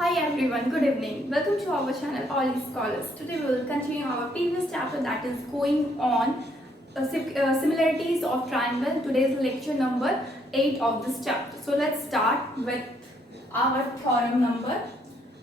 Hi everyone, good evening. Welcome to our channel All Scholars. Today we will continue our previous chapter that is going on similarities of triangle. Today's lecture number 8 of this chapter. So let's start with our theorem number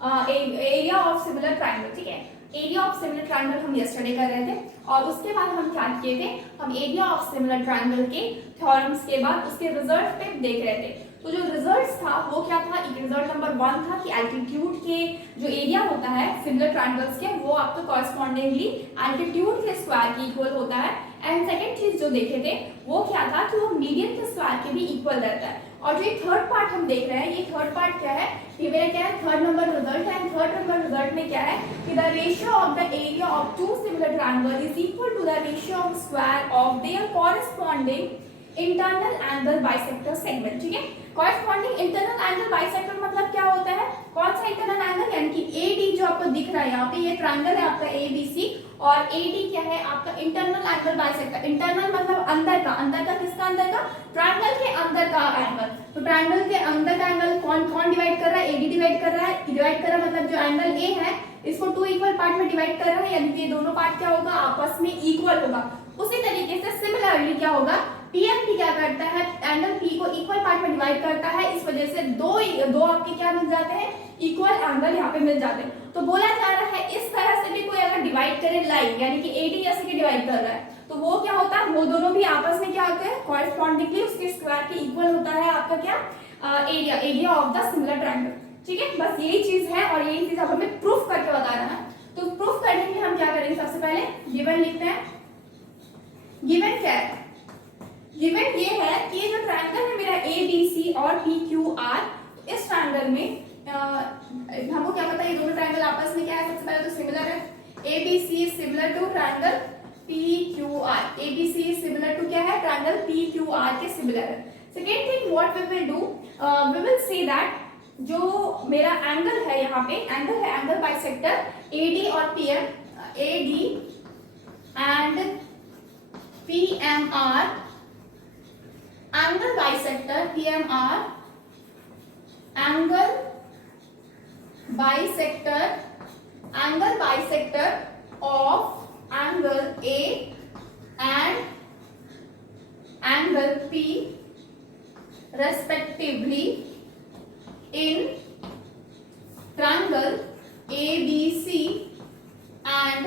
area of similar triangle. ठीक है, area of similar triangle हम yesterday कर रहे थे और उसके बाद हम क्या किए थे, हम एरिया ऑफ सिमिलर ट्रायंगल के थ्योरम्स के बाद उसके रिजल्ट पे देख रहे थे। तो जो रिजल्ट्स था वो क्या था, एक रिजल्ट नंबर 1 था कि एल्टीट्यूड के जो एरिया होता है सिमिलर ट्रायंगल्स के वो आपको कॉरेस्पॉन्डिंगली एल्टीट्यूड के स्क्वायर के इक्वल होता है। एंड सेकंड चीज जो देखे थे वो क्या था कि वो मीडियन के स्क्वायर के भी इक्वल रहता है। और जो ये थर्ड पार्ट हम देख रहे हैं, ये थर्ड पार्ट क्या है, ये मेरा क्या है, थर्ड नंबर रिजल्ट है। थर्ड नंबर रिजल्ट में क्या है कि the ratio of the area of two similar triangle is equal to the ratio of square of their corresponding internal angle bisector segment. ठीक है, कॉरेस्पॉन्डिंग इंटरनल एंगल बाइसेक्टर मतलब क्या होता है, कौन सा इंटरनल एंगल, यानी कि एडी जो आपको दिख रहा है यहाँ पे, ये ट्रायंगल है आपका एबीसी और एडी क्या है आपका इंटरनल एंगल बाइसेक्टर। इंटरनल मतलब अंदर का किसका अंदर का, ट्रायंगल के अंदर का एंगल। तो ट्रायंगल के अंदर का एंगल कौन डिवाइड कर रहा है, एडी डिवाइड कर रहा है। डिवाइड कर रहा है मतलब जो एंगल ए है इसको टू इक्वल पार्ट में डिवाइड कर रहा है, यानी कि ये दोनों पार्ट क्या होगा, आपस में इक्वल होगा। उसी तरीके से सिमिलरली क्या होगा, पीएम भी क्या करता है, एंगल पी को इक्वल पार्ट में डिवाइड करता है। इस वजह से दो आपके क्या मिल जाते हैं, इक्वल एंगल यहाँ पे मिल जाते हैं। तो बोला जा रहा है इस तरह से भी कोई अगर डिवाइड करे लाइन, यानी कि एडी जैसे कि डिवाइड कर रहा है तो वो क्या होता है, वो दोनों भी आपस में क्या होते हैं, कॉरेस्पॉन्डिंगली उसके स्क्वायर के इक्वल होता है आपका क्या, area of the similar triangle. ठीक है, बस यही चीज है और यही चीज अब हमें प्रूफ करके बता रहा है। तो प्रूफ करने के लिए हम क्या करेंगे, सबसे पहले गिवन लिखते हैं। गिवन क्या है, गिवन ये है कि ये जो ट्रायंगल है मेरा ए बी सी और पी क्यू आर, इस ट्रायंगल में हमको क्या पता है ये दोनों ट्रायंगल आपस में क्या है, सबसे पहले तो सिमिलर है। A B C similar to triangle P Q R, A B C similar to क्या है, ट्रायंगल पी क्यू आर के सिमिलर है। Second thing what we will do, we will see that जो मेरा एंगल है यहाँ पे, एंगल है एंगल बाइसेक्टर एडी और PM, AD and PMR, angle bisector PMR, angle bisector of angle A and angle P respectively in triangle ABC and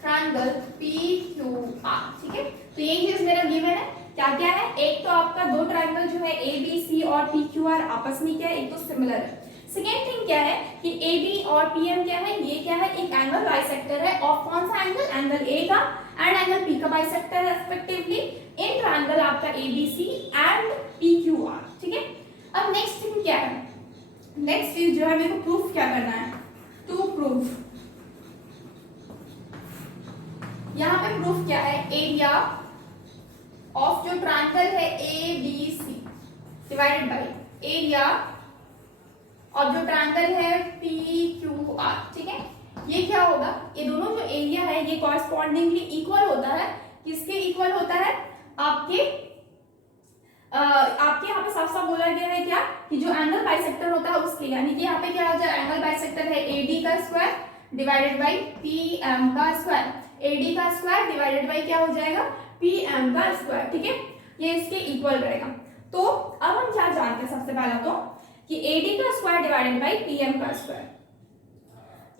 triangle PQR। ठीक है, तो ये चीज मेरा गिवन है। क्या क्या है, एक तो आपका दो ट्रायंगल जो है ABC और PQR आपस में क्या है, एक तो सिमिलर है। सेकेंड थिंग क्या है कि AB और PM क्या है, ये क्या है, एक एंगल बाइसेक्टर है ऑफ कौन सा एंगल, एंगल A का एंड एंगल P का बाइसेक्टर रेस्पेक्टिवली इन ट्रायंगल आपका ABC एंड PQR। ठीक है, अब नेक्स्ट थिंग क्या है, नेक्स्ट चीज जो है मेरे को प्रूफ क्या करना है, टू प्रूफ। यहाँ पे प्रूफ क्या है, एरिया ऑफ जो ट्रायंगल है ABC divided by area of जो ट्रायंगल है PQR। ठीक है, ये क्या होगा, ये दोनों जो एरिया है ये कॉरेस्पॉन्डिंगली इक्वल होता है, किसके इक्वल होता है, आपके यहाँ पे साफ साफ बोला गया है क्या कि जो एंगल बाइसेक्टर होता है उसके, यानी कि यहाँ पे क्या हो जाए, एंगल बाइसेक्टर है AD का स्क्वायर डिवाइडेड बाय PM का स्क्वायर, AD का स्क्वायर डिवाइडेड बाय क्या हो जाएगा, PM का स्क्वायर। ठीक है, ये इसके इक्वल रहेगा। तो अब हम क्या जानते हैं, सबसे पहला तो कि AD का स्क्वायर डिवाइडेड बाय PM का स्क्वायर,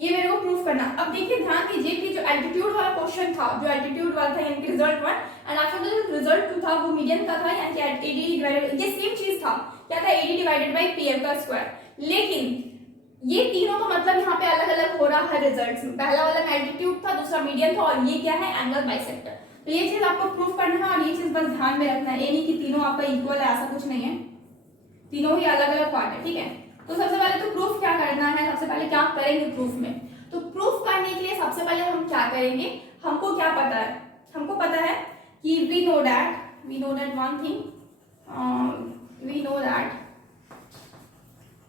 ये मेरे को प्रूफ करना। अब देखिए ध्यान दीजिए कि जो एल्टीट्यूड वाला क्वेश्चन था, जो एल्टीट्यूड वाला था यानी कि result 1 and after the result 2 था वो मीडियन का था, यानी कि AD डिवाइडेड, ये सेम चीज था, क्या था, AD डिवाइडेड बाय PM का स्क्वायर। लेकिन ये तीनों का मतलब यहाँ पे अलग अलग हो रहा है रिजल्ट्स में, पहला वाला में एल्टीट्यूड था, दूसरा मीडियन था और ये क्या है, एंगल बाइसेक्टर। तो ये चीज आपको प्रूफ करना है और ये चीज बस ध्यान में रखना है, ये नहीं कि तीनों आपका इक्वल है, ऐसा कुछ नहीं है, तीनों ही अलग अलग पार्ट है। ठीक है, तो सबसे पहले तो प्रूफ क्या करना है, सबसे पहले क्या करेंगे प्रूफ में, तो प्रूफ करने के लिए सबसे पहले हम क्या करेंगे, हमको क्या पता है, हमको पता है कि we know that one thing, we know that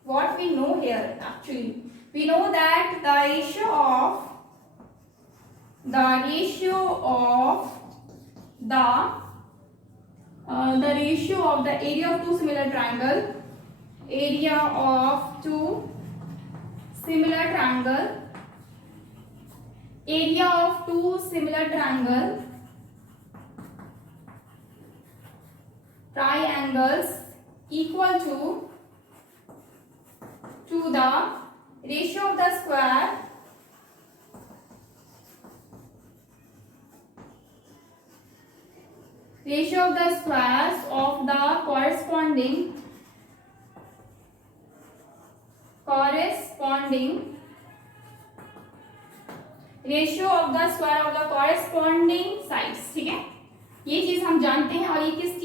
what we know here actually, we know that the ratio of the ratio of the area of two similar triangle, area of two similar triangle, area of two similar triangles equal to the ratio of the square squares of the corresponding ratio of the square of the corresponding sides। ठीक है, ये चीज हम जानते हैं। और ये किस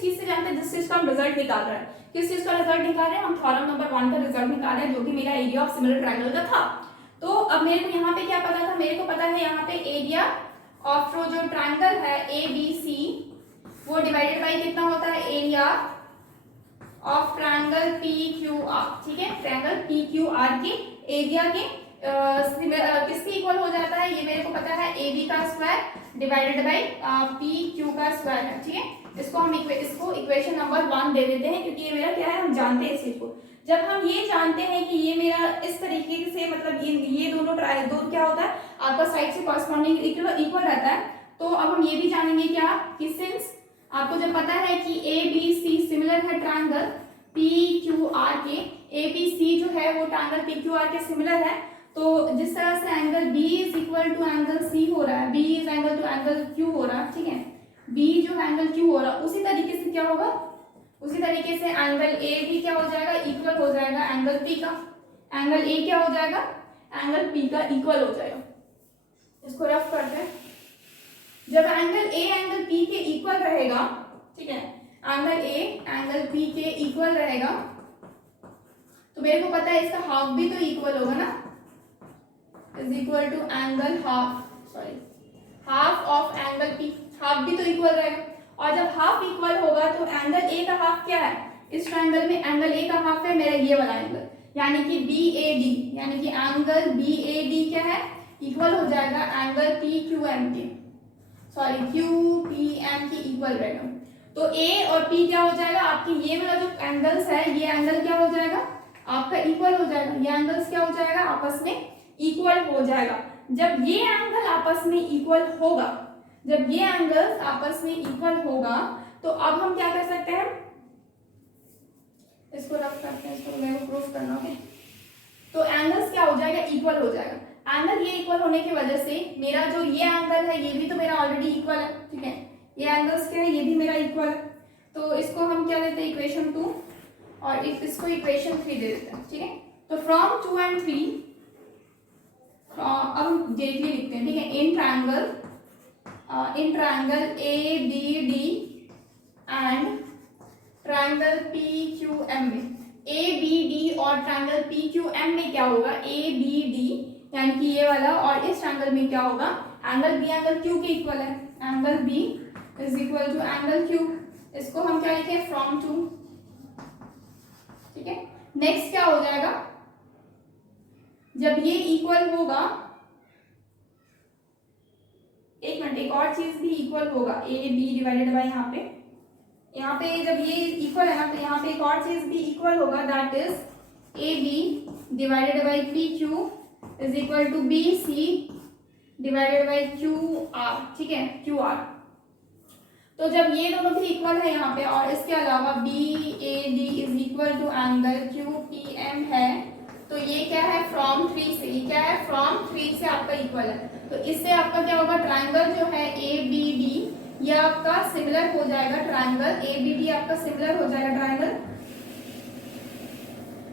चीज से जानते हैं? जिस चीज का हम रिजल्ट निकाल रहे हैं। किस चीज का रिजल्ट निकाल रहे हैं? हम थ्योरम नंबर 1 का रिजल्ट निकाल रहे हैं, जो कि मेरा एरिया ऑफ सिमिलर ट्रायंगल का था। तो अब मेरे को यहाँ पे क्या पता था? मेरे को पता है यहाँ पे एरिया ऑफ जो ट्रायंगल है ABC, वो डिवाइडेड बाई कितना होता है? Area of triangle PQR। ठीक है, ट्रायंगल PQR के एरिया के किसके इक्वल हो जाता है? ये मेरे को पता है, AB का स्क्वायर डिवाइडेड बाई PQ का स्क्वायर है। ठीक है, इसको हम इक्वेशन नंबर 1 दे देते हैं, क्योंकि ये मेरा क्या है, हम जानते हैं इस चीज को। जब हम ये जानते हैं कि ये मेरा इस तरीके से, मतलब ये दोनों क्या होता है, आपका साइड से कॉरस्पॉन्डिंग इक्वल रहता है। तो अब हम ये भी जानेंगे क्या, कि सिंस आपको जब पता है कि ABC सिमिलर है ट्रायंगल PQR के, ABC जो है वो ट्रायंगल PQR के सिमिलर है, तो जिस तरह से angle B is equal to angle C हो रहा है, B is angle to angle Q हो रहा है। ठीक है, B जो एंगल Q हो रहा है, उसी तरीके से क्या होगा, उसी तरीके से एंगल A भी क्या हो जाएगा, इक्वल हो जाएगा एंगल P का। एंगल A क्या हो जाएगा, एंगल P का इक्वल हो जाएगा। इसको रफ करते हैं। जब एंगल A एंगल P के इक्वल रहेगा, ठीक है, एंगल A एंगल P के इक्वल रहेगा, तो मेरे को पता है इसका हाफ भी तो इक्वल होगा ना, is equal to angle half of angle P। Half भी तो इक्वल रहेगा, और जब हाफ इक्वल होगा तो एंगल A का हाफ क्या है? इस ट्रायंगल में एंगल A का हाफ है मेरा ये वाला एंगल, यानी कि BAD, यानी कि एंगल BAD क्या है, इक्वल हो जाएगा एंगल QPM के इक्वल रहेगा। तो A और P क्या हो जाएगा, आपकी ये वाला जो एंगल्स है, ये एंगल क्या हो जाएगा, आपका इक्वल हो जाएगा। ये एंगल्स क्या हो जाएगा, आपस में इक्वल हो जाएगा। जब ये एंगल आपस में इक्वल होगा, जब ये एंगल्स आपस में इक्वल होगा, तो अब हम क्या कर सकते हैं, इसको रफ करते हैं, इसको मेरे को प्रूफ करना है। तो एंगल्स क्या हो जाएगा, इक्वल हो जाएगा। एंगल ये इक्वल होने की वजह से मेरा जो ये एंगल है, ये भी तो मेरा ऑलरेडी इक्वल है। ठीक है, ये एंगल्स क्या है, ये भी मेरा इक्वल है। तो इसको हम क्या देते हैं, इक्वेशन 2, और इसको इक्वेशन 3 दे देते हैं। ठीक है, तो फ्रॉम 2 and 3 अब हम डायरेक्टली लिखते हैं। ठीक है, in triangle ABD and triangle PQM में, ABD और ट्रायंगल PQM में क्या होगा, ABD यानी कि ये वाला, और इस ट्रायंगल में क्या होगा, एंगल B एंगल Q के इक्वल है। Angle B is equal to angle Q। इसको हम क्या लिखें, फ्रॉम 2। ठीक है, नेक्स्ट क्या हो जाएगा, जब ये इक्वल होगा, एक मिनट, एक और चीज भी इक्वल होगा, AB डिवाइडेड बाय यहाँ पे जब ये इक्वल है ना, तो यहाँ पे एक और चीज भी इक्वल होगा, that is AB divided by PQ is equal to BC divided by QR। ठीक है, QR। तो जब ये दोनों भी इक्वल है यहाँ पे, और इसके अलावा BAD is equal to angle QPM है, तो ये क्या है, फ्रॉम 3 से, ये क्या है, फ्रॉम 3 से आपका इक्वल है। तो इससे आपका क्या होगा, ट्रायंगल जो है ABD, ये आपका सिमिलर हो जाएगा, ट्रायंगल ABD आपका सिमिलर हो जाएगा। ट्रायंगल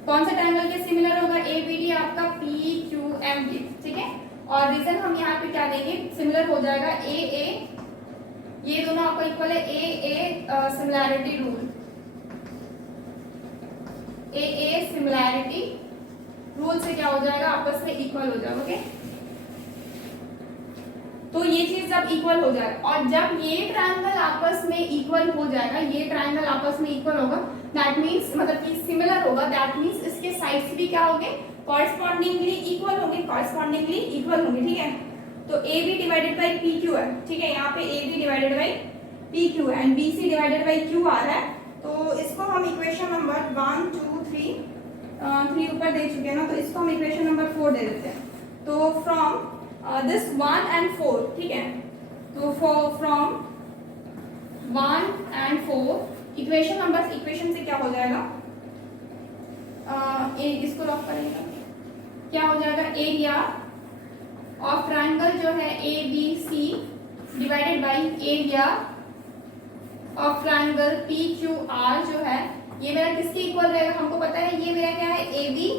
कौन सा ट्रायंगल के सिमिलर होगा, ABD आपका PQM के। ठीक है, और रीजन हम यहाँ पे क्या देंगे, सिमिलर हो जाएगा AA, ये दोनों आपका इक्वल है, AA similarity rule, AA similarity rule से क्या हो जाएगा, आपस में इक्वल हो जाएगा। ओके, तो ये चीज जब इक्वल हो जाएगा, और जब ये ट्रायंगल आपस में इक्वल हो जाएगा, ये ट्रायंगल आपस में इक्वल होगा, दैट मींस मतलब कि सिमिलर होगा, दैट मींस इसके साइड्स भी क्या होंगे, कॉरस्पॉन्डिंगली इक्वल होंगे, कॉरस्पॉन्डिंगली इक्वल होंगे। ठीक है, तो AB डिवाइडेड बाय PQ है। ठीक है, यहाँ पे AB डिवाइडेड बाय PQ है and BC divided by QR है। तो इसको हम इक्वेशन नंबर 1 2 3 3 ऊपर दे चुके हैं ना, तो इसको हम इक्वेशन नंबर 4 दे देते हैं। तो फ्रॉम दिस 1 and 4, ठीक है, तो फ्रॉम 1 and 4 इक्वेशन से क्या हो जाएगा, इसको लॉक करेंगे, क्या हो जाएगा, एरिया ऑफ ट्राइंगल जो है A B C divided by area of triangle P Q R जो है ये मेरा किसके इक्वल रहेगा, हमको पता है ये मेरा क्या है, A B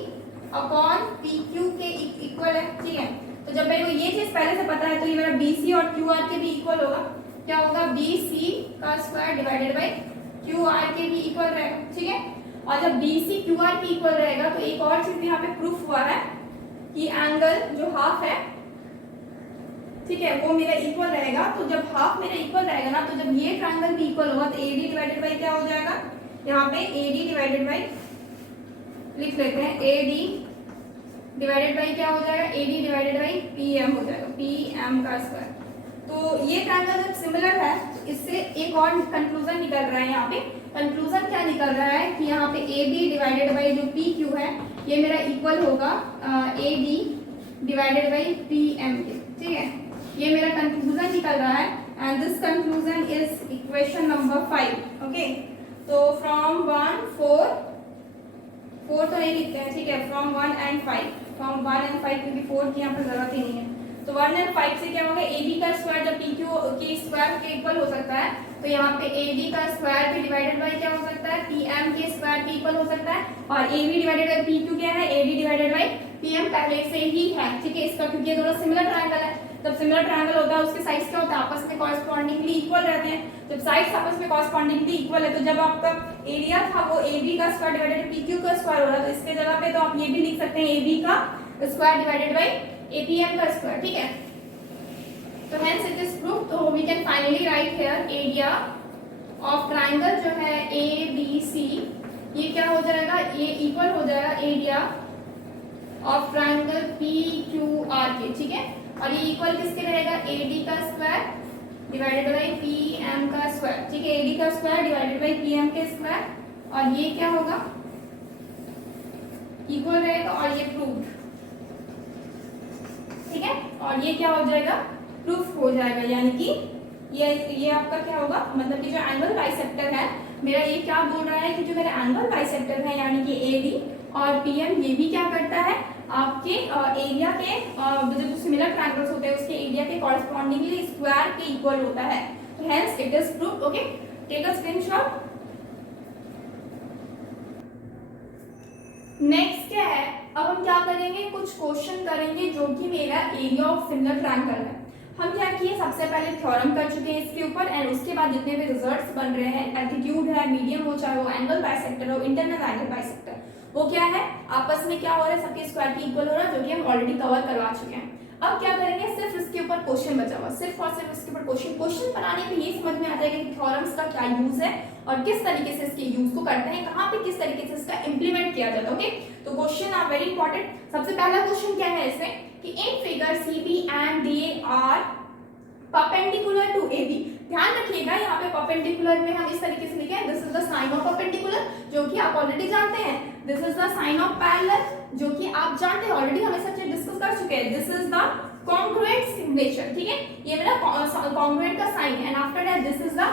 upon P Q के इक्वल है, ठीक है। तो जब मेरे को ये चीज पहले से पता है तो ये मेरा बी सी और क्यू आर के भी इक्वल होगा, क्या होगा, बी सी का square divided by Q R के भी इक्वल रहेगा, ठीक है। और जब बी सी क्यू आर के इक्वल रहेगा तो एक और चीज यहाँ पे प्रूफ हुआ है कि एंगल जो हाफ है, ठीक है, वो मेरा इक्वल रहेगा। तो जब हाफ मेरा इक्वल रहेगा ना, तो जब ये ट्रायंगल भी इक्वल होगा तो एडी डिवाइडेड बाई क्या हो जाएगा, यहाँ पे एडी डिवाइडेड बाई लिख लेते हैं, एडी डिवाइडेड बाई क्या हो जाएगा, एडी डिवाइडेड बाई पीएम हो जाएगा, पीएम का स्क्वायर। तो ये ट्रायंगल जब सिमिलर है तो इससे एक और कंक्लूजन निकल रहा है, यहाँ पे कंक्लूजन क्या निकल रहा है कि यहाँ पे ए बी डिवाइडेड बाई जो पी क्यू है ये मेरा इक्वल होगा A D divided by P M के, ठीक है, ये मेरा कंक्लूजन निकल रहा है। And this conclusion is equation number 5, okay. तो फ्रॉम 1 4 तो नहीं लिखते हैं, ठीक है, फ्रॉम 1 and 5, फ्रॉम 1 and 5 क्योंकि 4 की यहाँ पर जरूरत ही नहीं है। तो 1 and 5 से क्या होगा, ए बी का स्क्वायर जब पी क्यू के स्क्वायर के इक्वल हो सकता है तो यहाँ पे ए बी का स्क्वायर भी डिवाइडेड बाई क्या हो सकता है, पी एम के स्क्वायर के इक्वल हो सकता है। और A B divided by P Q क्या है, A D divided by P M पहले से ही है, ठीक है, इसका, क्योंकि ये दोनों सिमिलर ट्रायंगल है। जब सिमिलर ट्रायंगल होता है उसके साइड्स क्या होता है, आपस में कॉरस्पॉन्डिंगली इक्वल रहते हैं। जब साइड्स आपस में कॉरस्पॉन्डिंगली इक्वल है तो जब आपका एरिया था वो ए बी का स्क्वायर डिवाइडेड पी क्यू का स्क्वायर हो रहा है, तो इसके जगह पे तो आप ये भी लिख सकते हैं ए बी का square divided by A P M का स्क्वायर, ठीक है। तो हेंस इट इज प्रूफ, तो we can finally write here area of triangle जो है ए बी सी, ये क्या हो जाएगा, ये इक्वल हो जाएगा area of triangle P Q R के, ठीक है। और ये इक्वल किसके रहेगा, ए डी का square divided by P M का स्क्वायर, ठीक है, ए डी का square divided by P M के स्क्वायर, और ये क्या होगा, इक्वल रहेगा, और ये प्रूफ, ठीक है, और ये क्या हो जाएगा, प्रूफ हो जाएगा। यानी कि ये आपका क्या होगा, मतलब कि जो एंगल बाइसेक्टर है मेरा, ये क्या बोल रहा है कि जो मेरा एंगल बाइसेक्टर है यानी कि ए डी और पी एम, ये भी क्या करता है, आपके एरिया के जो सिमिलर ट्रायंगल्स होते हैं उसके एरिया के कॉरस्पॉन्डिंगली स्क्वायर के इक्वल होता है। तो hence it is proved, okay, take a screenshot. Next क्या है, अब हम क्या करेंगे, कुछ क्वेश्चन करेंगे जो कि मेरा एरिया ऑफ सिमिलर ट्रायंगल है। हम क्या किए, सबसे पहले थ्योरम कर चुके हैं इसके ऊपर, एंड उसके बाद जितने भी रिजल्ट्स बन रहे हैं, एल्टीट्यूड है, मीडियम हो, चाहे वो एंगल बाइसेक्टर हो, इंटरनल एंगल बाइसेक्टर, वो क्या है, आपस में क्या हो रहा है, सबके स्क्वायर के इक्वल हो रहा है, जो कि हम ऑलरेडी कवर करवा चुके हैं। अब क्या करेंगे, सिर्फ इसके ऊपर क्वेश्चन बचा हुआ, सिर्फ और सिर्फ इसके ऊपर क्वेश्चन बनाने में ये समझ में आ जाएगा कि थ्योरम्स का क्या यूज है और किस तरीके से इसके यूज को करते हैं, कहाँ पे किस तरीके से इसका इंप्लीमेंट किया जाता है, ओके। तो क्वेश्चन आर वेरी इंपॉर्टेंट। सबसे पहला क्वेश्चन क्या है इसमें कि in figure C B and D are perpendicular to A B. ध्यान रखिएगा यहाँ पे परपेंडिकुलर में हम इस तरीके से लिखे हैं, this is the sign of perpendicular, जो कि आप ऑलरेडी जानते हैं, this is the sign of parallel, जो कि आप जानते हैं, ऑलरेडी हम सब चीज डिस्कस कर चुके हैं, this is the congruent signature, ठीक है, ये मेरा कॉन्ग्रुएंट का साइन है, and after that this is the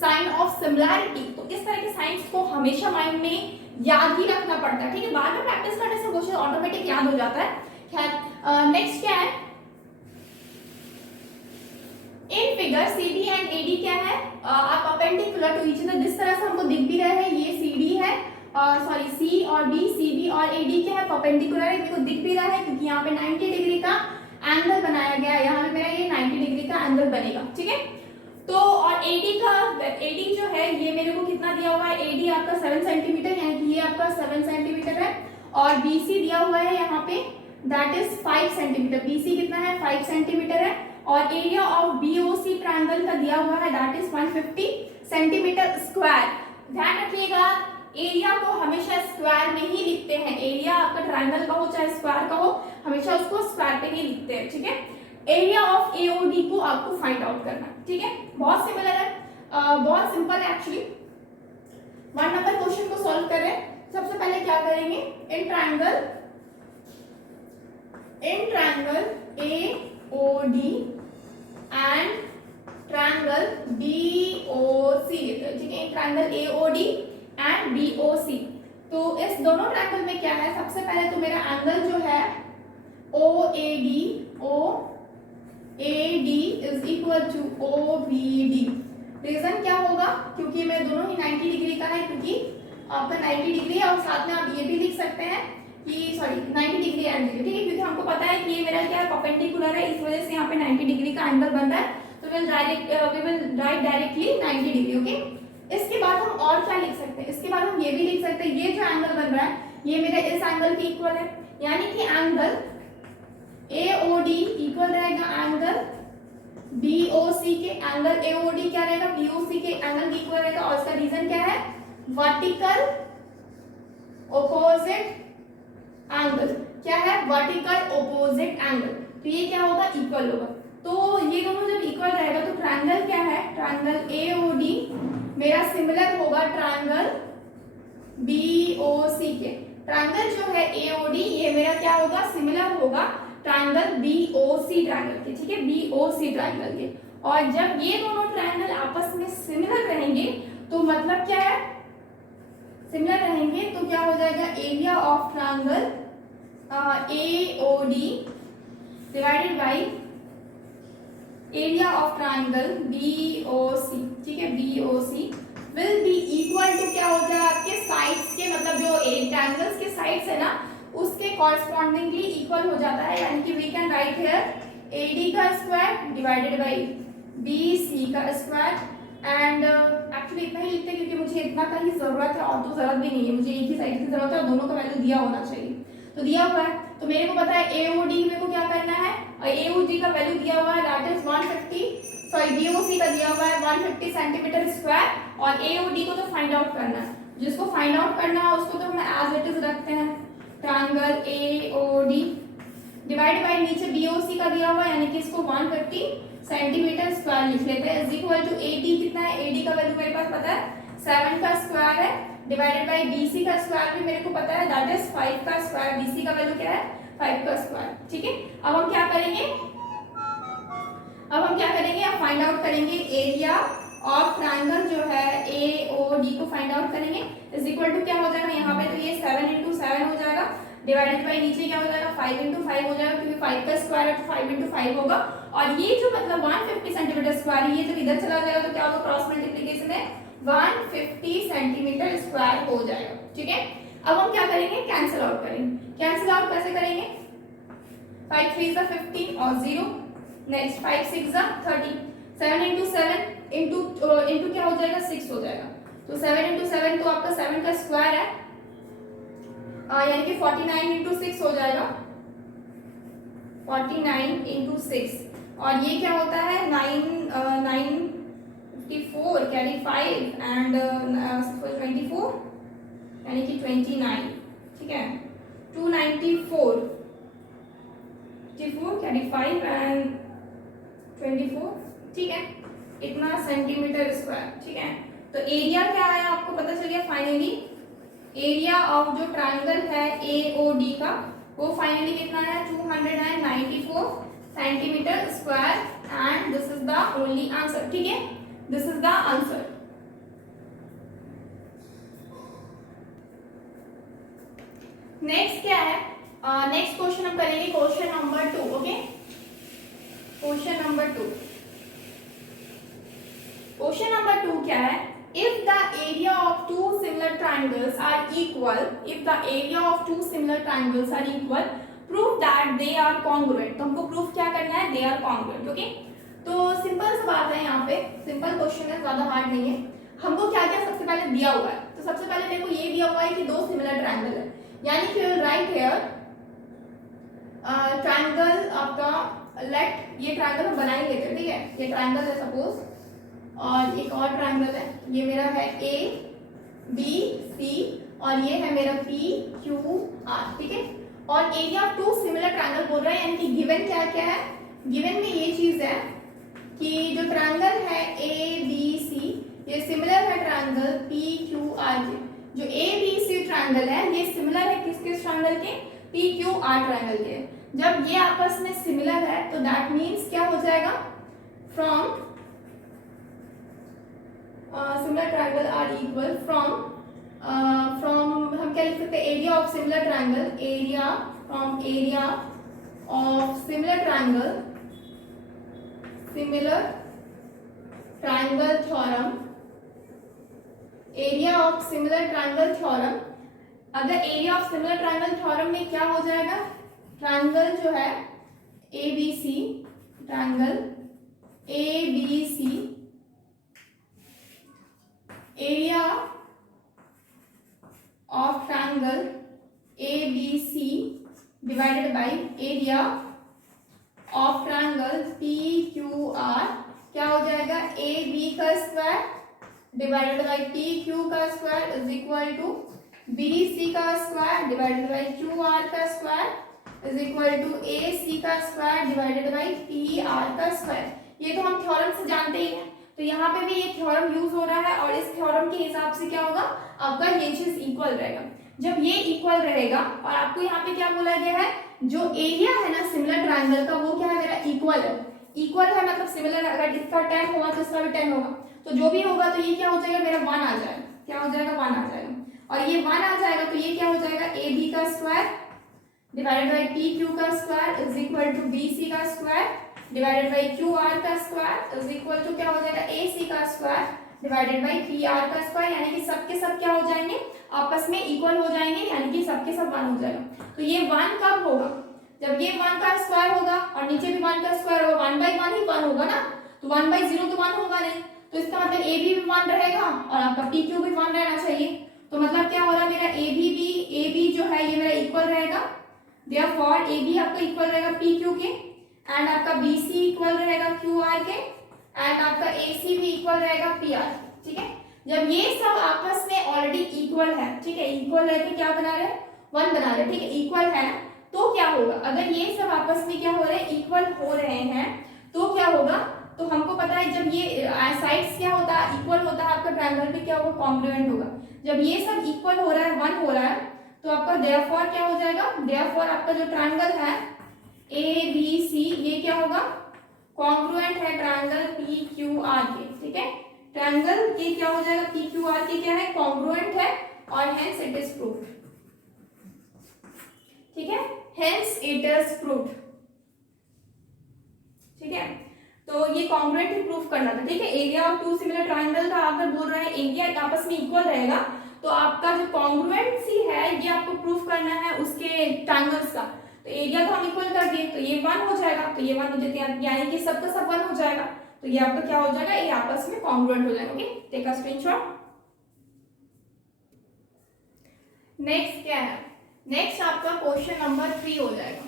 sign of similarity. तो इस तरह के साइंस को हमेशा माइंड में याद ही रखना पड़ता है, ठीक है, बार बार प्रैक्टिस करने से क्वेश्चन ऑटोमेटिक याद हो जाता है। खैर नेक्स्ट क्या है, in figure C D and A D क्या है, आप परपेंडिकुलर टू ईच अदर, जिस तरह से हमको दिख भी रहा है, ये सी डी है, सॉरी सी और बी, सी बी और ए डी क्या है, परपेंडिकुलर है, मेरे को दिख भी रहा है क्योंकि यहाँ पे 90 डिग्री का एंगल बनाया गया है, यहाँ पे मेरा ये 90 डिग्री का एंगल बनेगा, ठीक है। तो और एडी जो है ये मेरे को कितना दिया हुआ है, एडी आपका 7 सेंटीमीटर, यानी कि ये आपका 7 सेंटीमीटर है, और बीसी दिया हुआ है यहाँ पे, दैट इज 5 सेंटीमीटर, बीसी कितना है, 5 सेंटीमीटर है, और एरिया ऑफ बीओसी ट्रायंगल का दिया हुआ है, दैट इज 150 सेंटीमीटर स्क्वायर। ध्यान रखिएगा, एरिया को हमेशा स्क्वायर में ही लिखते हैं, एरिया आपका ट्रायंगल का हो चाहे स्क्वायर का हो, हमेशा उसको स्क्वायर पे ही लिखते हैं, ठीक है। एरिया ऑफ एओडी को आपको फाइंड आउट करना है, ठीक है, बहुत सिमिलर है, बहुत सिंपल है एक्चुअली। 1 नंबर क्वेश्चन को सॉल्व कर रहे हैं। सबसे पहले क्या करेंगे, in triangle AOD and triangle BOC, ठीक है, ट्रायंगल AOD एंड BOC। तो इस दोनों ट्रायंगल में क्या है, सबसे पहले तो मेरा एंगल जो है OAD is equal to OBD। Reason क्या होगा, क्योंकि मैं दोनों ही 90 डिग्री का है, क्योंकि आपका 90 डिग्री है और साथ में आप ये भी लिख सकते हैं कि सॉरी 90 डिग्री एंड ठीक है, क्योंकि हमको पता है कि ये मेरा क्या है, परपेंडिकुलर है, इस वजह से यहाँ पे 90 डिग्री का एंगल बन रहा है। तो we will write directly 90 degree. Okay, इसके बाद हम और क्या लिख सकते हैं, इसके बाद हम ये भी लिख सकते हैं, ये जो एंगल बन रहा है ये मेरे इस एंगल के इक्वल है, यानी कि एंगल AOD इक्वल रहेगा एंगल BOC के। एंगल AOD क्या रहेगा, BOC के एंगल के इक्वल रहेगा। और इसका रीजन क्या है, वर्टिकल ऑपोजिट एंगल। क्या है, वर्टिकल ऑपोजिट एंगल। तो ये क्या होगा, इक्वल होगा। तो ये दोनों जब इक्वल रहेगा तो ट्रायंगल क्या है, ट्रायंगल AOD मेरा सिमिलर होगा ट्रायंगल BOC के। ट्रायंगल जो है AOD ये मेरा क्या होगा, सिमिलर होगा ट्रायंगल BOC ट्रायंगल के, ठीक है, BOC ट्रायंगल के। और जब ये दोनों ट्रायंगल आपस में सिमिलर रहेंगे तो मतलब क्या है, सिमिलर रहेंगे तो क्या हो जाएगा, area of triangle AOD divided by area of triangle BOC, ठीक है, BOC will be equal to क्या हो जाएगा, आपके साइड्स के, मतलब जो ट्रायंगल्स के साइड्स है ना उसके कॉरस्पॉन्डिंगली इक्वल हो जाता है। यानी कि we can write here AD का स्क्वायर डिवाइडेड बाय BC का स्क्वायर। एंड एक्चुअली इतना ही लिखते हैं क्योंकि मुझे इतना का ही जरूरत है, और तो जरूरत भी नहीं है, मुझे एक ही साइड की जरूरत है और दोनों का वैल्यू दिया होना चाहिए। तो दिया हुआ है, तो मेरे को पता है AOD मेरे को क्या करना है, और AOD का वैल्यू दिया हुआ है दैट इज 150, सॉरी BOC का दिया हुआ है 150 सेंटीमीटर स्क्वायर, और AOD को तो फाइंड आउट करना है। जिसको फाइंड आउट करना है उसको तो हम एज इट इज रखते हैं, ट्रायंगल AOD डिवाइड बाय नीचे BOC का दिया हुआ है, यानी कि इसको 150 सेंटीमीटर स्क्वायर लिख लेते हैं, इज इक्वल टू AD कितना है, AD का वैल्यू मेरे पास पता है 7 का स्क्वायर है, डिवाइडेड बाय BC का स्क्वायर भी मेरे को पता है दैट इज 5 का स्क्वायर। BC का वैल्यू क्या है, 5 का स्क्वायर, ठीक है। अब हम क्या करेंगे, अब फाइंड आउट करेंगे एरिया ऑफ ट्रायंगल जो है AOD को फाइंड आउट करेंगे, इज इक्वल टू क्या हो जाएगा, यहाँ पे तो ये 7 into 7 हो जाएगा, डिवाइडेड बाय नीचे क्या हो जाएगा 5 into 5 हो जाएगा, क्योंकि 5 का स्क्वायर है तो 5 into 5 होगा। और ये जो मतलब 150 सेंटीमीटर स्क्वायर है, ये जब इधर चला जाएगा तो क्या होगा, क्रॉस मल्टीप्लिकेशन में 150 सेंटीमीटर स्क्वायर हो जाएगा, ठीक है। अब हम क्या करेंगे, कैंसिल आउट करेंगे। कैंसिल आउट कैसे करेंगे, 5 3 is 15 और 0, नेक्स्ट 5 6 is 30, 7 into 7 into क्या हो जाएगा 6 हो जाएगा। तो 7 into 7 तो आपका 7 का स्क्वायर है, यानी कि 49 into 6 हो जाएगा, 49 into 6। और ये क्या होता है 954 कैरी 5 एंड 24 यानी कि 29, ठीक है, 294 कैरी 5 एंड 24, ठीक है, इतना सेंटीमीटर स्क्वायर, ठीक है। तो एरिया क्या है आपको पता चल गया फाइनली, एरिया ऑफ जो ट्रायंगल है AOD का वो फाइनली कितना है 294 centimetre square, and this is the only answer, ठीक है, this is the answer. Next क्या है, नेक्स्ट क्वेश्चन हम करेंगे question number 2, okay, question number 2। Question number 2 क्या है, if the area of two similar triangles are equal, prove that they are congruent। तो हमको प्रूफ क्या करना है, they are congruent, ओके। तो सिंपल सा बात है, यहाँ पे सिंपल क्वेश्चन है, ज्यादा हार्ड नहीं है। हमको क्या क्या सबसे पहले दिया हुआ है, तो सबसे पहले मेरे को ये दिया हुआ है कि दो सिमिलर ट्रायंगल है, यानी कि विल राइट हियर ट्रायंगल आपका लेट, ये ट्रायंगल हम बना ही लेते हैं, ठीक है, ये ट्रायंगल है सपोज, और एक और ट्रायंगल है, ये मेरा है ABC और ये है मेरा PQR, ठीक है। और area of two similar triangle बोल रहा है, यानी कि गिवन क्या क्या है, गिवन में ये चीज है कि जो ट्रायंगल है ABC ये सिमिलर है ट्रायंगल PQR के, जो ABC ट्रायंगल है ये सिमिलर है किस किस ट्रायंगल के, PQR ट्रायंगल के। जब ये आपस में सिमिलर है तो दैट मीन्स क्या हो जाएगा, from similar triangle are equal, from हम क्या लिख सकते हैं, area of similar triangle, area from area of similar triangle, similar triangle theorem, area of similar triangle theorem. अगर area of similar triangle theorem में क्या हो जाएगा, ट्रायंगल जो है ABC, triangle ABC, area of triangle ABC divided by area of triangle PQR क्या हो जाएगा, AB का स्क्वायर डिवाइडेड बाय PQ का square is equal to BC का स्क्वायर डिवाइडेड बाय QR का square is equal to AC का square divided by PR का square. ये तो हम थ्योरम से जानते ही हैं, तो यहाँ पे भी ये थ्योरम यूज हो रहा है और इस थ्योरम के हिसाब से क्या होगा, आपका ये चीज इक्वल रहेगा। जब ये इक्वल रहेगा और आपको यहाँ पे क्या बोला गया है, जो एरिया है ना सिमिलर ट्रायंगल का वो क्या है मेरा, इक्वल है। इक्वल है मतलब सिमिलर, अगर इसका 10 होगा तो इसका भी 10 होगा, तो जो भी होगा तो ये क्या हो जाएगा मेरा 1 आ जाएगा, क्या हो जाएगा 1 आ जाएगा। और ये 1 आ जाएगा तो ये क्या हो जाएगा, AB का स्क्वायर डिवाइडेड बाय PQ का square is equal to BC का स्क्वायर डिवाइडेड बाय QR का स्क्वायर इज इक्वल टू क्या हो जाएगा, AC का स्क्वायर डिवाइडेड बाय PR का स्क्वायर, यानी कि सबके सब क्या हो जाएंगे, आपस में इक्वल हो जाएंगे, यानी कि सबके सब 1 हो जाएगा। तो ये 1 कब होगा, जब ये 1 का स्क्वायर होगा और नीचे भी 1 का स्क्वायर होगा, 1/1 ही 1 होगा ना, तो 1/0 तो 1 होगा नहीं, तो इसका मतलब AB भी 1 रहेगा और आपका PQ भी 1 रहना चाहिए। तो मतलब क्या हो रहा है मेरा, AB जो है ये मेरा इक्वल रहेगा, देयरफॉर AB आपका इक्वल रहेगा PQ के, एंड आपका BC इक्वल रहेगा QR के, एंड आपका AC भी इक्वल रहेगा PR। ठीक है, जब ये सब आपस में ऑलरेडी इक्वल है, ठीक है, इक्वल है तो क्या बना रहे हैं, 1 बना रहे हैं, ठीक है, इक्वल है तो क्या होगा, अगर ये सब आपस में क्या हो रहे हैं, इक्वल हो रहे हैं तो क्या होगा, तो हमको पता है जब ये साइड्स क्या होता है, इक्वल होता है, आपका ट्रायंगल पे क्या होगा, कॉन्ग्रुएंट होगा। जब ये सब इक्वल हो रहा है, 1 हो रहा है, तो आपका देयरफॉर क्या हो जाएगा, देयरफॉर आपका जो ट्रायंगल है ABC ये क्या होगा, कॉन्ग्रुएंट है ट्रायंगल PQR के। ठीक है, ट्रायंगल ये क्या हो जाएगा, PQR के क्या है, कॉन्ग्रुएंट है और हेंस इट इज प्रूव्ड। ठीक है, हेंस इट इज प्रूव्ड। ठीक है, तो ये कॉन्ग्रुएंट ही प्रूफ करना था। ठीक है, area of two similar triangle का अगर बोल रहे हैं एरिया आपस में इक्वल रहेगा तो आपका जो कॉन्ग्रुएंसी है ये आपको प्रूफ करना है उसके ट्रायंगल्स का। तो एरिया तो हम इक्वल कर दिए तो ये 1 हो जाएगा, तो ये 1 हो जाते हैं, यानी कि सबका सब 1 हो जाएगा, तो ये आपका क्या हो जाएगा, ये आपस में कॉन्ग्रुएंट हो जाएगा। Okay, take a screenshot. Next क्या है, नेक्स्ट आपका क्वेश्चन नंबर 3 हो जाएगा।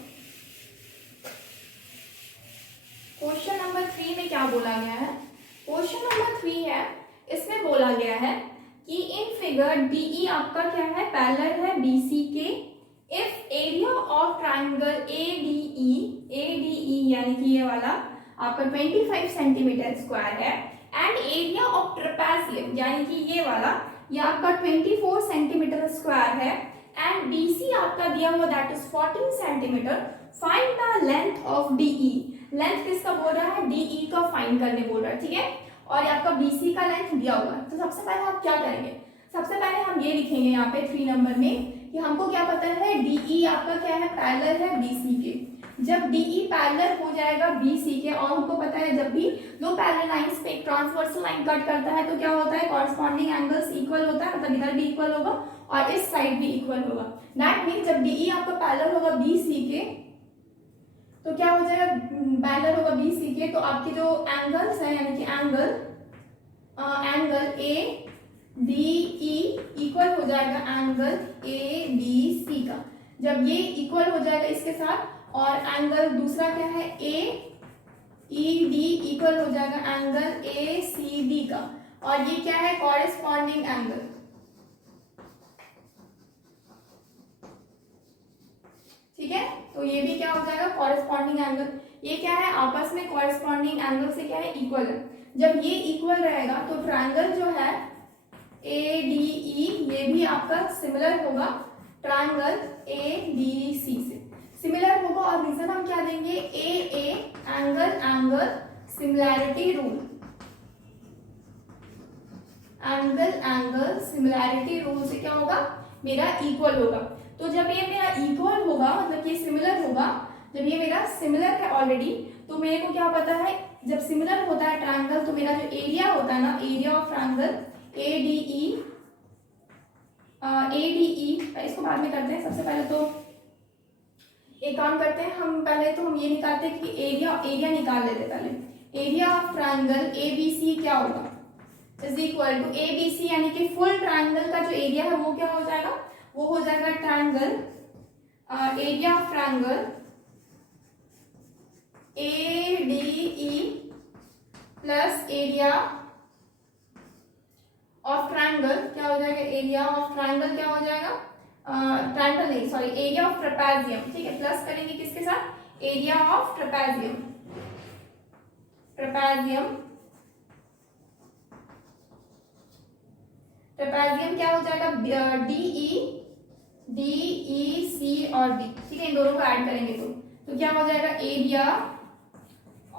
क्वेश्चन नंबर 3 में क्या बोला गया है, क्वेश्चन नंबर 3 है, इसमें बोला गया है कि इन फिगर DE आपका क्या है, पैरेलल है BC के, if area of triangle ADE यानी कि ये वाला आपका 25 सेंटीमीटर स्क्वायर है, एंड एरिया ऑफ ट्रेपेजियम यानी कि ये वाला ये आपका 24 सेंटीमीटर स्क्वायर है, एंड BC आपका दिया हुआ that is 14 centimetre, find the length of DE। Length किसका बोल रहा है, DE का फाइंड करने बोल रहा है। ठीक है, और आपका BC का लेंथ दिया हुआ है, तो सबसे पहले आप क्या करेंगे, सबसे पहले हम ये लिखेंगे यहाँ पे 3 नंबर में कि हमको क्या पता है, DE आपका क्या है, पैरेलल है BC के। जब DE पैरेलल हो जाएगा BC के, और हमको पता है जब भी दो पैरेलल लाइंस पे एक ट्रांसवर्सल लाइन कट करता है तो क्या होता है, कॉरस्पॉन्डिंग एंगल्स इक्वल होता है, मतलब इधर भी इक्वल होगा और इस साइड भी इक्वल होगा। दैट मीन्स जब DE आपका पैरेलल होगा BC के तो क्या हो जाएगा, पैरेलल होगा BC के, तो आपके जो एंगल्स है यानी कि एंगल ADE इक्वल हो जाएगा एंगल ABC का। जब ये इक्वल हो जाएगा इसके साथ, और एंगल दूसरा क्या है AED इक्वल हो जाएगा एंगल ACD का, और ये क्या है, कॉरेस्पॉन्डिंग एंगल। ठीक है, तो ये भी क्या हो जाएगा, कॉरेस्पॉन्डिंग एंगल। ये क्या है, आपस में कॉरेस्पॉन्डिंग एंगल से क्या है, इक्वल है। जब ये इक्वल रहेगा तो ट्रायंगल जो है ADE, ये भी आपका सिमिलर होगा ट्रायंगल ABC से, सिमिलर होगा। और रीजन हम क्या देंगे, AA angle similarity rule, angle similarity rule से क्या होगा, मेरा इक्वल होगा। तो जब ये मेरा इक्वल होगा, मतलब ये सिमिलर होगा, जब ये मेरा सिमिलर है ऑलरेडी, तो मेरे को क्या पता है, जब सिमिलर होता है ट्रायंगल तो मेरा जो एरिया होता है ना, एरिया ऑफ ट्रायंगल ADE, इसको बाद में करते हैं। सबसे पहले तो एक काम करते हैं, हम ये निकालते हैं कि एरिया निकाल लेते हैं पहले। एरिया ऑफ ट्रायंगल ABC क्या होगा, इज इक्वल टू ABC, यानी कि फुल ट्रायंगल का जो एरिया है वो क्या हो जाएगा, वो हो जाएगा triangle area of triangle ADE plus area of triangle क्या हो जाएगा, एरिया ऑफ ट्रायंगल क्या हो जाएगा, ट्रायंगल नहीं सॉरी, एरिया ऑफ ट्रेपेजियम, ठीक है। प्लस करेंगे किसके साथ, एरिया ऑफ ट्रेपेजियम, ट्रेपेजियम क्या हो जाएगा, DEC और B, ठीक है। इन दोनों को ऐड करेंगे तो क्या हो जाएगा, area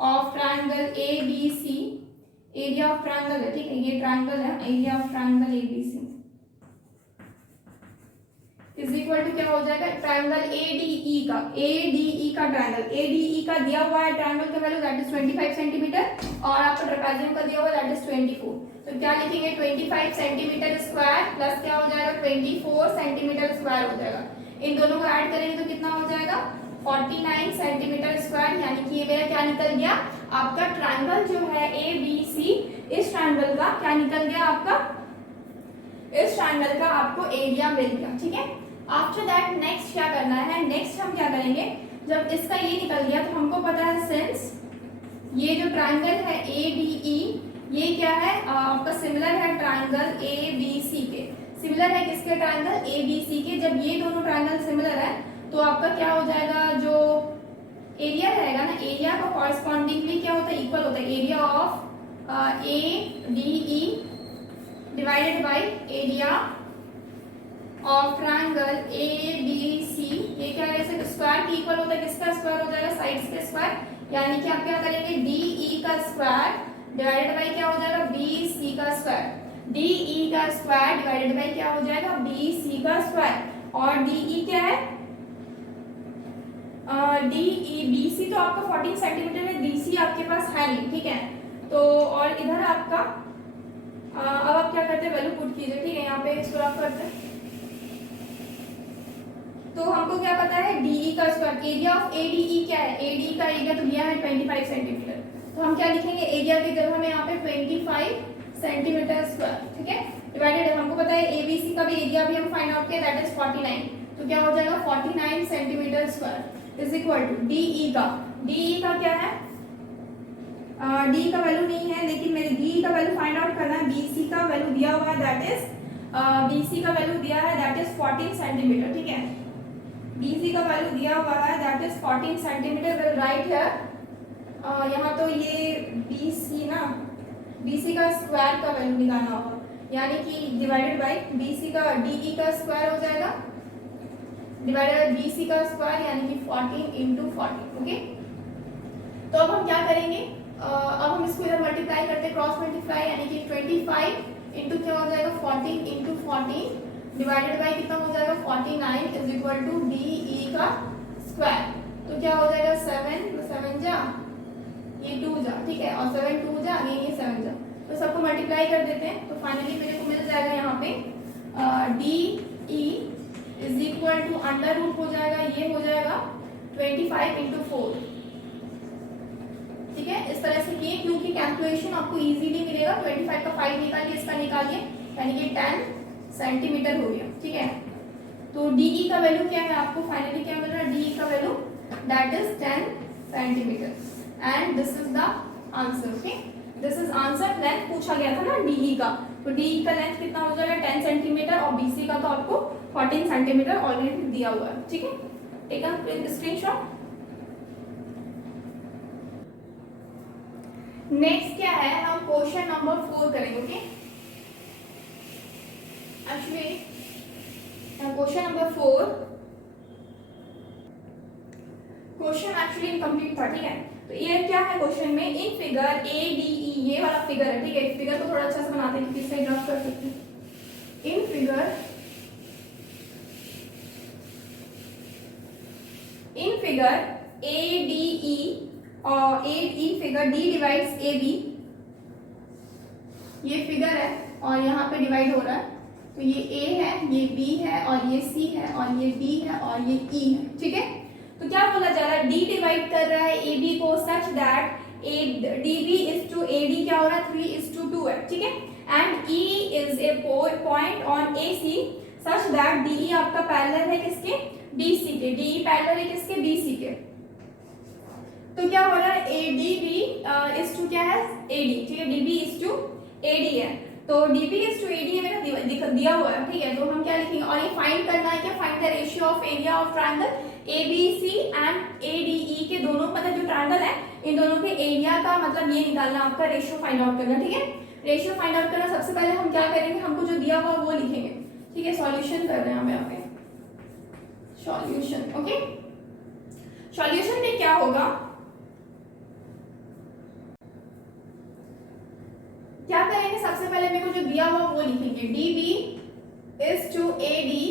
of triangle ABC, area of triangle है, ठीक है, ये ट्रायंगल है, area of triangle ABC is equal to क्या हो जाएगा, ट्रायंगल ADE का ट्रायंगल ADE का दिया हुआ है ट्रायंगल का वैल्यू दैट इज 25 सेंटीमीटर, और आपका ट्रेपेजियम का दिया हुआ दैट इज 24। तो क्या लिखेंगे, 25 सेंटीमीटर स्क्वायर प्लस क्या हो जाएगा, 24 सेंटीमीटर स्क्वायर हो जाएगा। इन दोनों को ऐड करेंगे तो कितना हो जाएगा, 49 सेंटीमीटर स्क्वायर, यानी कि ये मेरा क्या निकल गया, आपका ट्रायंगल जो है ABC, इस ट्रायंगल का क्या निकल गया, आपका इस ट्रायंगल का आपको एरिया मिल गया, ठीक है। आफ्टर दैट नेक्स्ट क्या करना है, नेक्स्ट हम क्या करेंगे, जब इसका ये निकल गया तो हमको पता है सिंस ये जो ट्रायंगल है ADE, ये क्या है, आपका सिमिलर है ट्रायंगल ABC के, सिमिलर है किसके, ट्रायंगल ABC के। जब ये दोनों ट्रायंगल सिमिलर है तो आपका क्या हो जाएगा, जो एरिया रहेगा ना, एरिया का कॉरस्पॉन्डिंगली क्या होता है, इक्वल होता है, area of ADE divided by area of triangle ABC, ये क्या है, स्क्वायर की इक्वल होता है, किसका स्क्वायर हो जाएगा, साइड्स के स्क्वायर, यानी कि आप क्या करेंगे, DE का स्क्वायर डिवाइडेड बाय क्या हो जाएगा, BC का स्क्वायर, DE का स्क्वायर डिवाइडेड बाय क्या हो जाएगा, BC का स्क्वायर। और DE क्या है, BC तो आपका 14 सेंटीमीटर है, BC आपके पास है नहीं, ठीक है। तो और इधर आपका अब आप क्या करते हैं, वैल्यू पुट कीजिए, ठीक है, यहाँ पे इसको आप करते हैं। तो हमको क्या पता है, DE का स्क्वायर, एरिया ऑफ ADE क्या है, ADE का एरिया तो दिया है 25 सेंटीमीटर, तो हम क्या लिखेंगे, एरिया की जगह में यहाँ पे 25 सेंटीमीटर स्क्वायर, ठीक है, डिवाइडेड, हमको पता है ABC का भी एरिया भी हम फाइंड आउट किया दैट इज 49, तो क्या हो जाएगा 49 centimetre square is equal to DE का क्या है, D का वैल्यू नहीं है, लेकिन मेरे DE का वैल्यू फाइंड आउट करना है। BC का वैल्यू दिया हुआ है दैट इज BC का वैल्यू दिया है दैट इज 14 सेंटीमीटर, ठीक है, BC का वैल्यू दिया हुआ है that is 14 centimetre, will write here, यहाँ तो ये BC ना, BC का स्क्वायर का वैल्यू निकालना होगा, यानी कि डिवाइडेड बाय BC का DE का स्क्वायर हो जाएगा डिवाइडेड बाय BC का स्क्वायर, यानी कि 14 into 40, ओके। तो अब हम क्या करेंगे, अब हम इसको इधर मल्टीप्लाई करते हैं, क्रॉस मल्टीप्लाई, यानी कि 25 इंटू क्या हो जाएगा, 14 into 14 डिवाइडेड बाय कितना हो जाएगा, 49 इज इक्वल टू DE का स्क्वायर। तो क्या हो जाएगा, 7 जा, ये 2 जा, ठीक है, और 7 2 जा, ये 7 जा, तो सबको मल्टीप्लाई कर देते हैं। तो फाइनली मेरे को मिल जाएगा यहाँ पे DE is equal to under root हो जाएगा, ये हो जाएगा 25 into 4, ठीक है। इस तरह से किए, क्योंकि कैलकुलेशन आपको इजीली मिलेगा, 25 का 5 निकालिए, इसका निकालिए, यानी कि 10 सेंटीमीटर हो गया, ठीक है। तो DE का वैल्यू क्या है, आपको फाइनली क्या मिल रहा है, DE का value that is 10 centimetre, and this is the answer, okay. This is answer, length पूछा गया था ना DE का, तो DE का लेंथ कितना हो जाएगा, 10 सेंटीमीटर, और BC का तो आपको 14 सेंटीमीटर ऑलरेडी दिया हुआ है, ठीक है। Take a screenshot. नेक्स्ट क्या है, हम क्वेश्चन नंबर 4 करेंगे, okay. Actually question number 4 question actually incomplete था, ठीक है। तो ये क्या है क्वेश्चन में, in figure A D E, ये वाला फिगर है, ठीक है। फिगर को थोड़ा अच्छा से बनाते हैं, किस से ड्रॉ कर सकते हैं। In figure A D E और in figure D divides A B, ये फिगर है और यहाँ पे डिवाइड हो रहा है, तो ये ए है, ये बी है और ये सी है और ये डी है और ये ई है, ठीक है। तो क्या बोला जा रहा है, डी डिवाइड कर रहा है ए बी को such that A D B is to A D क्या हो रहा है 3:2 है, ठीक है। And E is a point on A C such that D E आपका पैरेलल है किसके, बी सी के। डी ई पैरेलल है किसके, बी सी के। तो क्या हो रहा है, A D B is to क्या है, ए डी, ठीक है। D B is to A D है, तो D B is to A D मेरा दिया हुआ है, ठीक है। तो हम क्या लिखेंगे, और ये फाइंड करना है क्या, find the ratio of area of triangle A B C and A D E के दोनों, मतलब जो ट्रायंगल है इन दोनों के एरिया का मतलब ये निकालना, आपका रेशियो फाइंड आउट करना, ठीक है। रेशियो फाइंड आउट करना, सबसे पहले हम क्या करेंगे, हमको जो दिया हुआ वो लिखेंगे, ठीक है। सॉल्यूशन कर रहे हैं हम यहाँ पे, सॉल्यूशन, ओके। सॉल्यूशन में क्या होगा, क्या करेंगे, सबसे पहले मेरे को जो दिया हुआ वो लिखेंगे, D B is to A D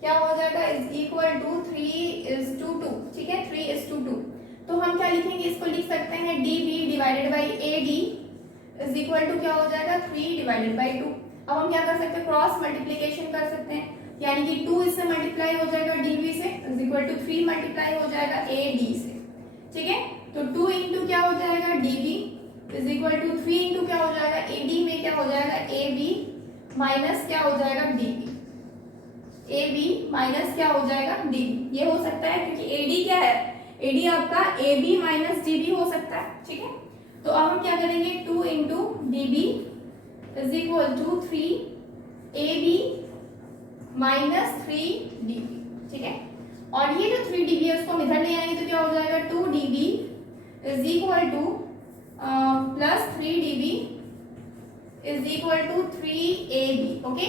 क्या हो जाएगा, इज इक्वल टू 3:2, ठीक है। 3:2, तो हम क्या लिखेंगे, इसको लिख सकते हैं D B divided by A D is equal to क्या हो जाएगा 3/2। अब हम क्या कर सकते हैं, क्रॉस मल्टीप्लीकेशन कर सकते हैं, यानी कि 2 इससे मल्टीप्लाई हो जाएगा डी बी से, इज इक्वल टू 3 मल्टीप्लाई हो जाएगा ए डी से, ठीक है। तो 2 इंटू क्या हो जाएगा D B is equal to 3 into क्या हो जाएगा ए डी में क्या हो जाएगा ए बी माइनस क्या हो जाएगा D B, A B minus क्या हो जाएगा डी बी। ये हो सकता है क्योंकि ए डी क्या है, ए डी आपका A B minus D B हो सकता है, ठीक है। तो अब हम क्या करेंगे, 2 into D B is equal to 3 A B minus 3 D B, ठीक है। और ये जो 3 डी बी है उसको हम इधर ले आएंगे तो क्या हो जाएगा 2 D B is equal to plus 3 D B is equal to 3 A B, okay.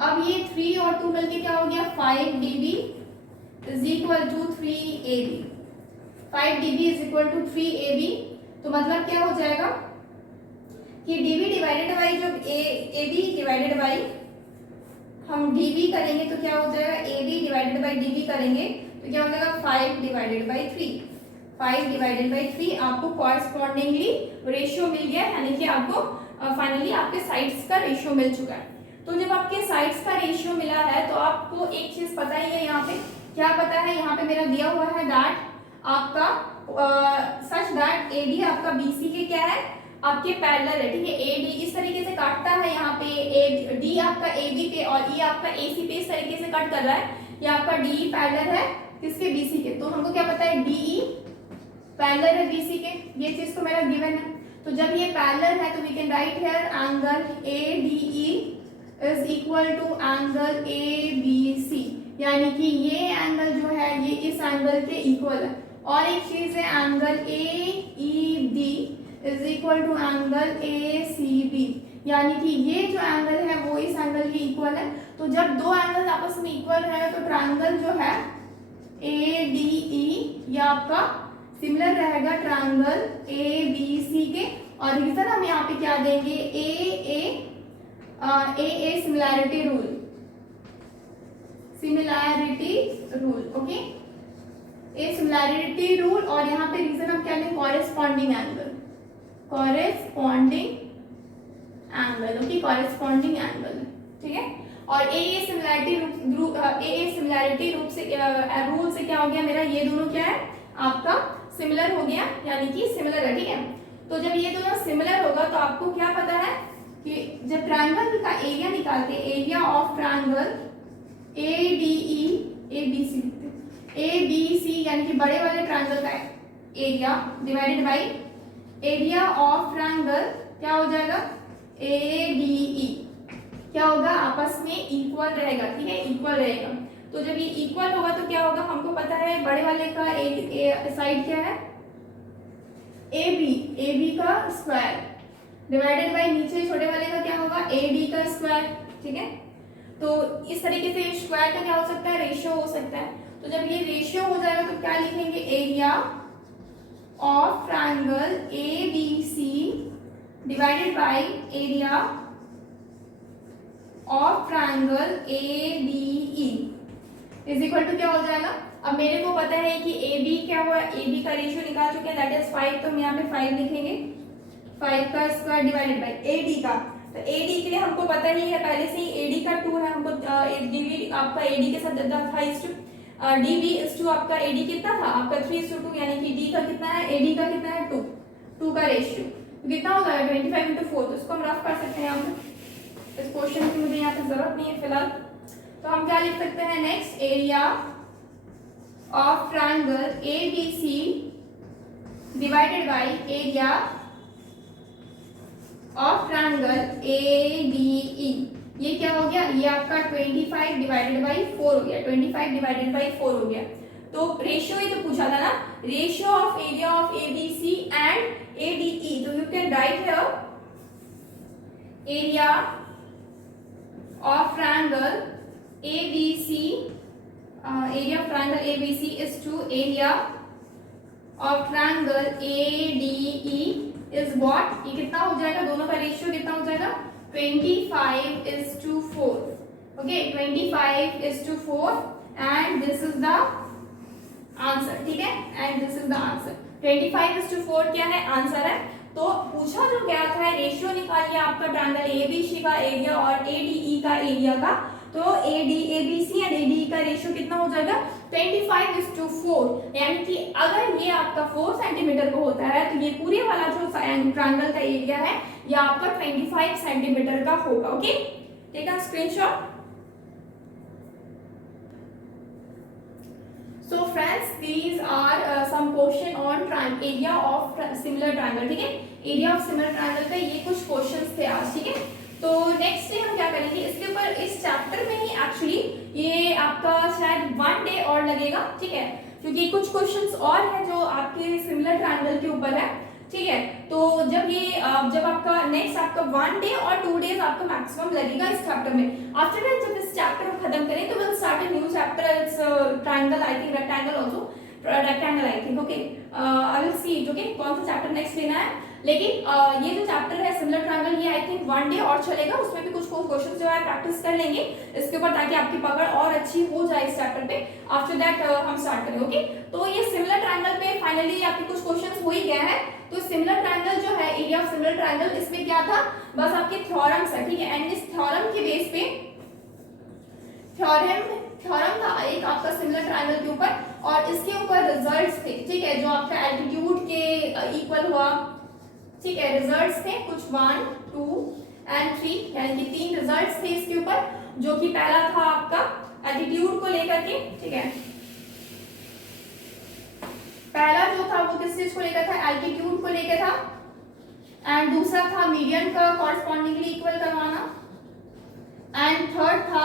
अब ये 3 और 2 मिलके क्या हो गया 5 D B is equal to 3 A B. 5 D B is equal to 3 A B, तो मतलब क्या हो जाएगा कि डी बी डिवाइडेड बाई जो ए बी डिवाइडेड बाई हम डी बी करेंगे तो क्या हो जाएगा A B divided by D B करेंगे तो क्या हो जाएगा 5 डिवाइडेड बाई 3। 5 डिवाइडेड बाई 3 आपको कॉरेस्पॉन्डिंगली रेशियो मिल गया, यानी कि आपको फाइनली आपके साइड्स का रेशियो मिल चुका है। तो जब आपके साइड्स का रेशियो मिला है तो आपको एक चीज पता ही है, यहाँ पे क्या पता है, यहाँ पे मेरा दिया हुआ है दैट आपका सच दैट ए डी आपका बी सी के क्या है आपके पैरेलल है, ठीक है। ए डी इस तरीके से काटता है, यहाँ पे ए डी आपका ए बी पे और ई आपका ए सी पे इस तरीके से कट कर रहा है, ये आपका डी ई पैरेलल है किसके बी सी के। तो हमको क्या पता है डी ई पैरेलल है बी सी के, ये चीज तो मेरा गिवन है। तो जब ये पैरेलल है तो we can write here angle A D E is equal to angle A B C, यानी कि ये एंगल जो है ये इस एंगल के इक्वल है। और एक चीज है angle A E D is equal to angle A C B, यानी कि ये जो एंगल है वो इस एंगल के इक्वल है। तो जब दो एंगल आपस में इक्वल है तो ट्रायंगल जो है ए डी ई ये आपका सिमिलर रहेगा ट्रायंगल ए बी सी के। और रीजन हम यहाँ पे क्या देंगे A similarity rule, okay. A similarity rule और यहाँ पे रीजन हम क्या लें corresponding angle, okay, corresponding angle, ठीक है। और ए सिमिलैरिटी रूल से क्या हो गया मेरा, ये दोनों क्या है आपका सिमिलर हो गया, यानी कि सिमिलर है, ठीक है। तो जब ये दोनों सिमिलर होगा तो आपको क्या पता है कि जब ट्रायंगल का एरिया निकालते हैं, area of triangle A D E A B C, A B C यानी कि बड़े वाले ट्रायंगल का area divided by area of triangle क्या हो जाएगा ए डी ई, क्या होगा आपस में इक्वल रहेगा, ठीक है, इक्वल रहेगा। तो जब ये इक्वल होगा तो क्या होगा, हमको पता है बड़े वाले का साइड क्या है ए बी का स्क्वायर डिवाइडेड बाई नीचे छोटे वाले का क्या होगा ए डी का स्क्वायर, ठीक है। तो इस तरीके से स्क्वायर का क्या हो सकता है, रेशियो हो सकता है। तो जब ये रेशियो हो जाएगा तो क्या लिखेंगे, area of triangle A B C divided by area of triangle A B E is equal to क्या हो जाएगा। अब मेरे को पता है कि ए बी क्या हुआ, ए बी का रेशियो निकाल चुके हैं, दैट इज 5, तो हम यहाँ पे 5 लिखेंगे, 5 का स्क्वायर डिवाइडेड बाय ए डी का। तो ए डी के लिए हमको पता ही है पहले से ही, ए डी का 2 है, हमको डीवी आपका ए डी के साथ था 5 डीवी इज टू आपका ए डी कितना था आपका 3:2, यानी कि डी का कितना है, ए डी का कितना है 2 का रेशियो, तो कितना हो जाएगा 25/4। तो इसको हम रफ कर सकते हैं यहाँ पे, इस क्वेश्चन की मुझे यहाँ पे जरूरत नहीं है फिलहाल। तो हम क्या लिख सकते हैं next, area of triangle A B C divided by area of triangle A D E. ये क्या हो गया, ये आपका 25 डिवाइडेड बाई 4 हो गया, 25 डिवाइडेड बाई 4 हो गया। तो रेशियो ही तो पूछा था ना, ratio of area of A B C and A D E. तो you can write here area of triangle A B C, area of triangle A B C is to area of triangle A D E is what, ये कितना हो जाएगा, दोनों का ratio कितना हो जाएगा 25:4। Okay 25:4 and this is the answer, ठीक है, and this is the answer. 25:4 क्या है, आंसर है। तो पूछा जो गया था रेशियो निकालिए आपका ट्रायंगल ए बी सी का एरिया और ए डी ई का एरिया का। तो A B C and A D E का रेशियो कितना हो जाएगा 25:4, यानी कि अगर ये आपका 4 सेंटीमीटर को होता है तो ये पूरे वाला जो ट्रायंगल का एरिया है ये आपका 25 सेंटीमीटर का होगा। Okay, take a screenshot. So friends, these are some question on area of similar triangle, ठीक है, एरिया ऑफ सिमिलर ट्रायंगल पे ये कुछ क्वेश्चंस थे आज, ठीक है। तो नेक्स्ट डे हम क्या करेंगे, इसके ऊपर इस चैप्टर में ही एक्चुअली ये आपका शायद 1 डे और लगेगा, ठीक है, क्योंकि कुछ क्वेश्चंस और हैं जो आपके सिमिलर ट्रायंगल के ऊपर है, ठीक है। तो जब आपका नेक्स्ट आपका 1 डे और 2 डेज आपका मैक्सिमम लगेगा इस चैप्टर में। आफ्टर दैट जब इस चैप्टर को खत्म करें तो will start a new chapter, it's triangle, I think rectangle also, rectangle I think. Okay, I will see it, okay, कौन सा चैप्टर नेक्स्ट लेना है। लेकिन ये जो चैप्टर है सिमिलर ट्रायंगल, ये आई थिंक 1 डे और चलेगा, उसमें भी कुछ क्वेश्चंस जो है प्रैक्टिस कर लेंगे इसके ऊपर, ताकि आपकी पकड़ और अच्छी हो जाए इस चैप्टर पे। आफ्टर दैट हम स्टार्ट करेंगे। ओके, तो ये सिमिलर ट्रायंगल पे फाइनली आपके कुछ क्वेश्चंस हो ही गया है। तो सिमिलर ट्रायंगल जो है, एरिया ऑफ सिमिलर ट्रायंगल, इसमें क्या था, बस आपके थ्योरम्स है, ठीक है, एंड इस थ्योरम के बेस पे थ्योरम था एक आपका सिमिलर ट्रायंगल के ऊपर, और इसके ऊपर रिजल्ट्स थे, ठीक है, जो आपका एल्टीट्यूड के इक्वल हुआ, ठीक है, रिजल्ट्स थे कुछ 1, 2 एंड 3, यानी कि 3 रिजल्ट्स थे इसके ऊपर, जो कि पहला था आपका एल्टीट्यूड को लेकर के, ठीक है, पहला जो था वो किस चीज को लेकर था, एल्टीट्यूड को लेकर था, एंड दूसरा था मीडियन का कॉरस्पॉन्डिंगली इक्वल करवाना, एंड थर्ड था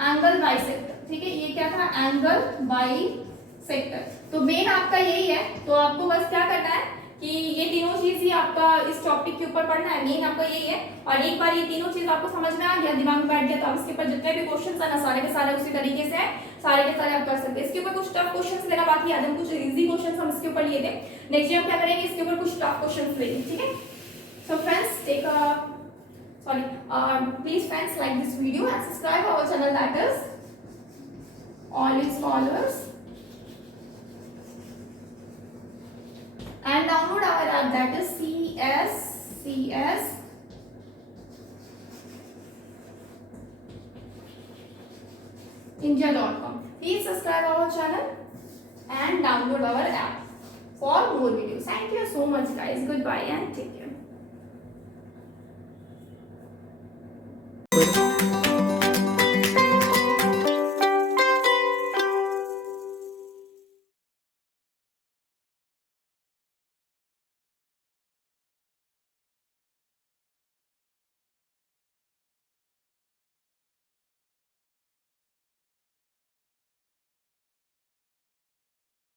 एंगल बाइसेक्टर, ठीक है, ये क्या था, एंगल बाइसेक्टर। तो मेन आपका यही है, तो आपको बस क्या करना है कि ये तीनों चीज ही आपका इस टॉपिक के ऊपर पढ़ना है, मेन आपका यही है। और एक बार ये तीनों चीज आपको समझ में आ गया, दिमाग में बैठ गया, तो आप इसके ऊपर जितने भी क्वेश्चंस है ना, सारे के सारे उसी तरीके से सारे के सारे आप कर सकते हैं। इसके ऊपर कुछ टफ क्वेश्चंस लेना बाकी है, कुछ इजी क्वेश्चंस हम इसके ऊपर लिए थे, नेक्स्ट डे हम क्या करेंगे, इसके ऊपर कुछ टफ क्वेश्चंस लेंगे, ठीक है। So friends, take a please friends, like this video and subscribe our channel, that is Always Scholars, and download our app, that is CS India.com. Please subscribe our channel and download our app for more videos. Thank you so much guys, goodbye and take care.